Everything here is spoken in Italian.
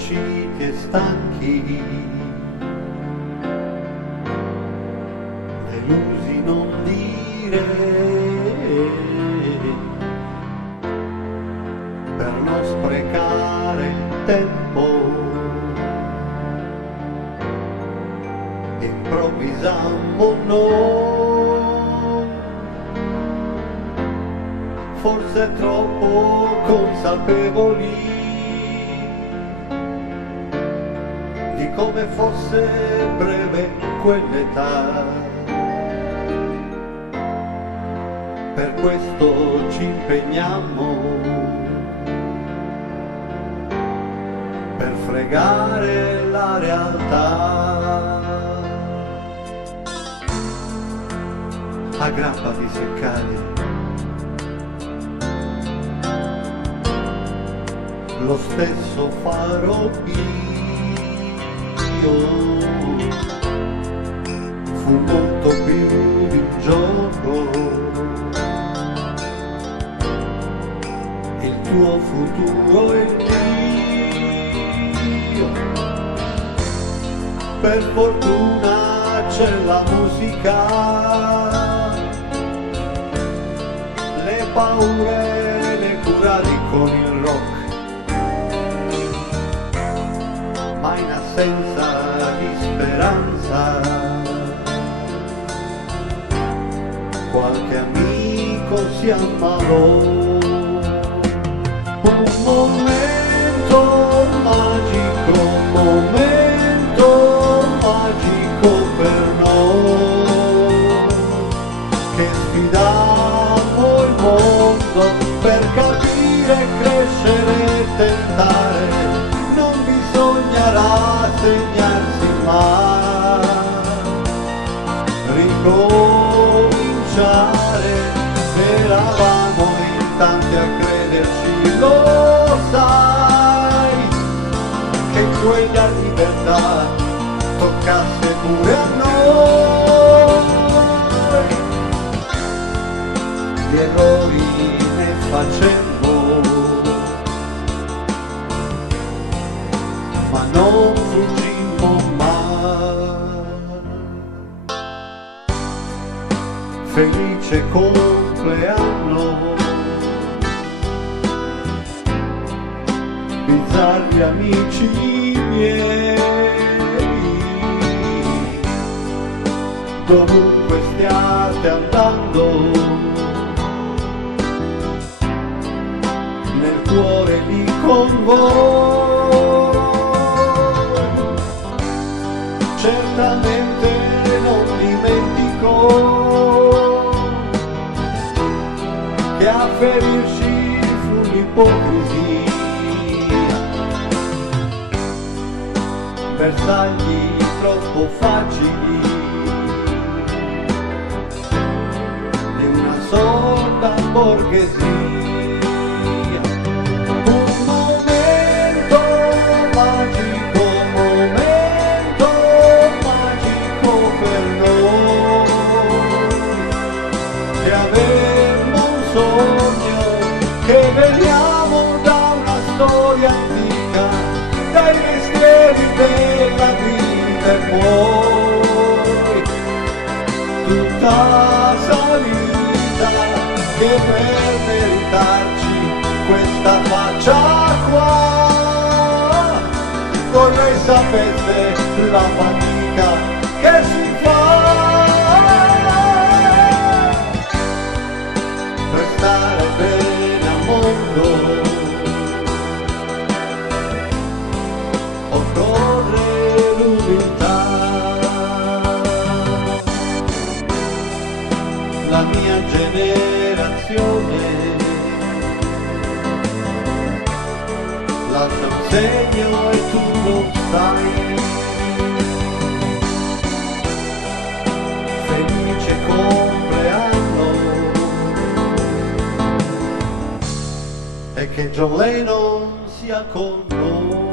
marciti e stanchi, delusi non dire, per non sprecare il tempo, improvvisammo noi, forse troppo consapevoli di come fosse breve quell'età. Per questo ci impegniamo, per fregare la realtà. Aggrappati se cadi, lo stesso farò io. Fu molto più di un giorno, il tuo futuro e il mio. Per fortuna c'è la musica, le paure le curavi con il rock, ma in assenza di speranza qualche amico si ammalò. Un momento magico per noi, che sfidammo il mondo per capire, crescere e tentare. Non bisogna rassegnarsi mai, ricominciare. Eravamo in tanti a crederci, lo sai, che quella libertà toccasse pure a noi. Gli errori ne facemmo, ma non fuggimmo mai. Felice compleanno, bizzarri amici miei, dovunque stiate andando, nel cuore lì con voi. Certamente non dimentico che a ferirci fu l'ipocrisia, bersagli troppo facili di una sorda borghesia. Un momento magico per noi, che avemmo un sogno, che veniamo da una storia antica, dai mestieri della vita e poi tutta salita, che per meritarci questa faccia qua vorrei sapesse la fatica che si fa. Restare bene al mondo, occorre l'umiltà. La mia generazione lascia un segno e tu lo sai. Felice compleanno, e che John Lennon sia con noi.